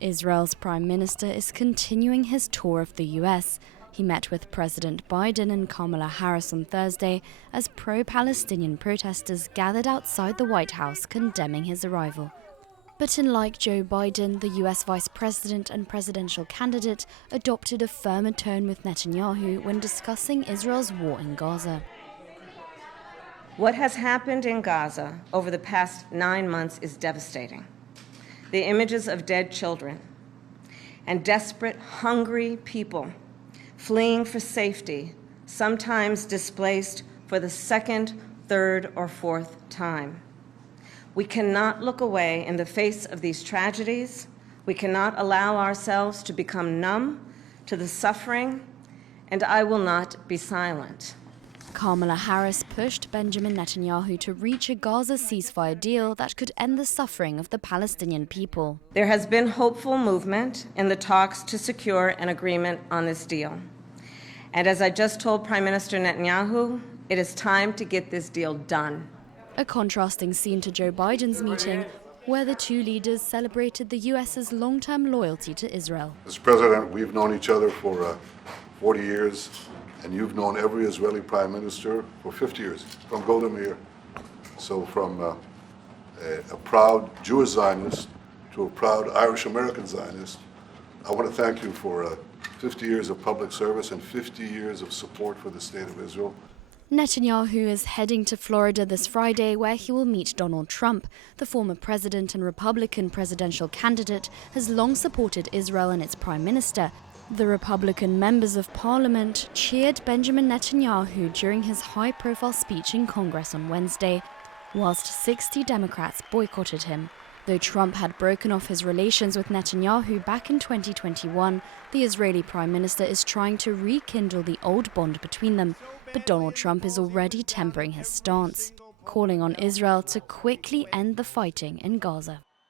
Israel's Prime Minister is continuing his tour of the US. He met with President Biden and Kamala Harris on Thursday as pro-Palestinian protesters gathered outside the White House condemning his arrival. But unlike Joe Biden, the US Vice President and presidential candidate adopted a firmer tone with Netanyahu when discussing Israel's war in Gaza. What has happened in Gaza over the past 9 months is devastating. The images of dead children and desperate, hungry people fleeing for safety, sometimes displaced for the second, third, or fourth time. We cannot look away in the face of these tragedies. We cannot allow ourselves to become numb to the suffering, and I will not be silent. Kamala Harris pushed Benjamin Netanyahu to reach a Gaza ceasefire deal that could end the suffering of the Palestinian people. There has been hopeful movement in the talks to secure an agreement on this deal. And as I just told Prime Minister Netanyahu, it is time to get this deal done. A contrasting scene to Joe Biden's meeting, where the two leaders celebrated the US's long-term loyalty to Israel. Mr. President, we've known each other for 40 years. And you've known every Israeli prime minister for 50 years, from Golda Meir. So from a proud Jewish Zionist to a proud Irish-American Zionist, I want to thank you for 50 years of public service and 50 years of support for the State of Israel. Netanyahu is heading to Florida this Friday, where he will meet Donald Trump. The former president and Republican presidential candidate has long supported Israel and its prime minister. The Republican members of parliament cheered Benjamin Netanyahu during his high-profile speech in Congress on Wednesday, whilst 60 Democrats boycotted him. Though Trump had broken off his relations with Netanyahu back in 2021, the Israeli prime minister is trying to rekindle the old bond between them, but Donald Trump is already tempering his stance, calling on Israel to quickly end the fighting in Gaza.